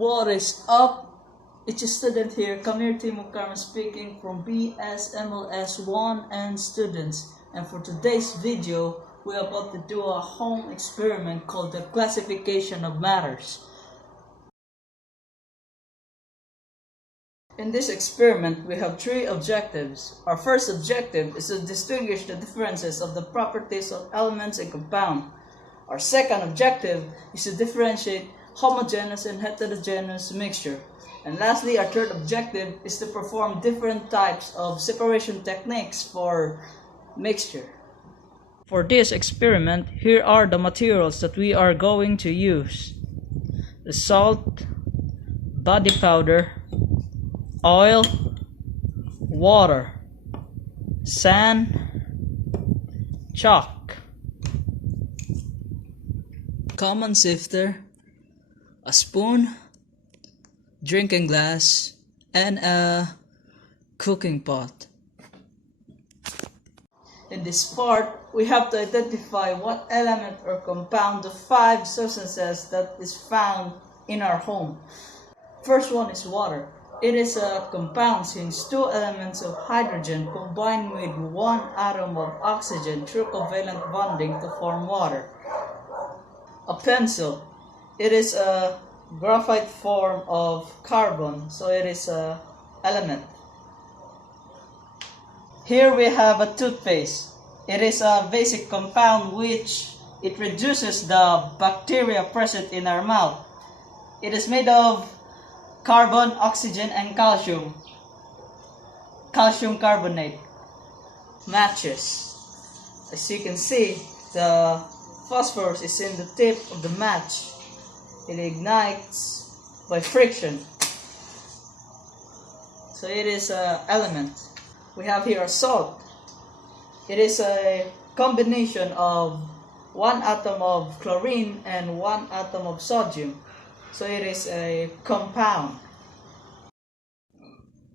What is up? It's a student here, Community Mukarram speaking from BSMLS 1 and students. And for today's video, we're about to do a home experiment called the classification of matters. In this experiment, we have three objectives. Our first objective is to distinguish the differences of the properties of elements and compounds. Our second objective is to differentiate homogeneous and heterogeneous mixture. And lastly, our third objective is to perform different types of separation techniques for mixture. For this experiment, here are the materials that we are going to use: the salt, body powder, oil, water, sand, chalk, common sifter, a spoon, drinking glass, and a cooking pot. In this part, we have to identify what element or compound the 5 substances that is found in our home. First one is water. It is a compound since 2 elements of hydrogen combine with 1 atom of oxygen through covalent bonding to form water. A pencil. It is a graphite form of carbon, so it is an element. Here we have a toothpaste. It is a basic compound which it reduces the bacteria present in our mouth. It is made of carbon, oxygen, and calcium. Calcium carbonate. Matches. As you can see, the phosphorus is in the tip of the match. It ignites by friction. So it is an element. We have here a salt. It is a combination of 1 atom of chlorine and 1 atom of sodium. So it is a compound.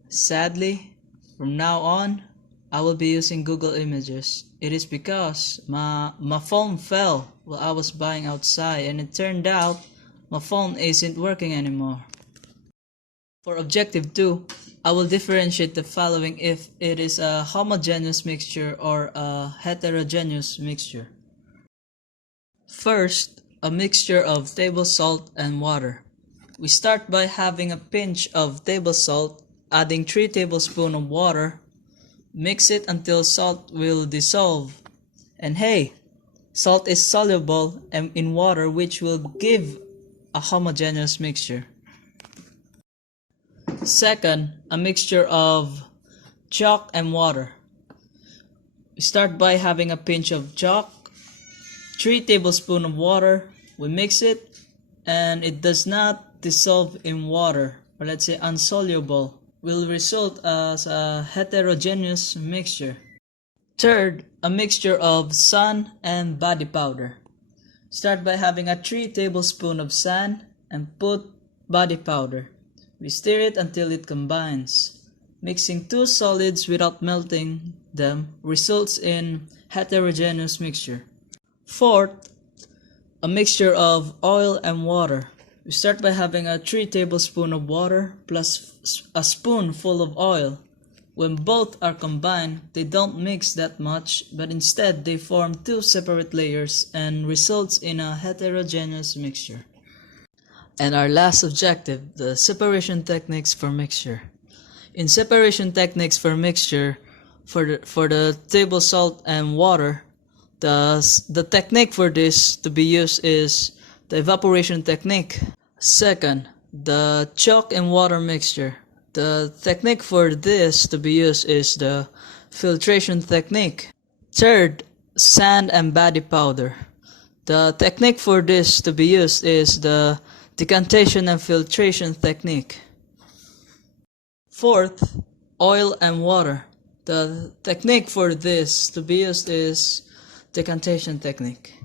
Sadly, from now on, I will be using Google Images. It is because my phone fell while I was buying outside, and it turned out my phone isn't working anymore. For objective 2, I will differentiate the following if it is a homogeneous mixture or a heterogeneous mixture. First, a mixture of table salt and water. We start by having a pinch of table salt, adding 3 tablespoons of water. Mix it until salt will dissolve. And hey, salt is soluble in water, which will give a homogeneous mixture. Second, a mixture of chalk and water. We start by having a pinch of chalk, 3 tablespoons of water. We mix it, and it does not dissolve in water, or let's say insoluble, will result as a heterogeneous mixture. Third, a mixture of sand and body powder. Start by having a 3 tablespoons of sand and put body powder. We stir it until it combines. Mixing 2 solids without melting them results in heterogeneous mixture. Fourth, a mixture of oil and water. We start by having a 3 tablespoons of water plus a spoonful of oil. When both are combined, they don't mix that much, but instead they form 2 separate layers and results in a heterogeneous mixture. And our last objective, the separation techniques for mixture. In separation techniques for mixture, for the table salt and water, the technique for this to be used is the evaporation technique. Second, the chalk and water mixture. The technique for this to be used is the filtration technique. Third, sand and body powder. The technique for this to be used is the decantation and filtration technique. Fourth, oil and water. The technique for this to be used is decantation technique.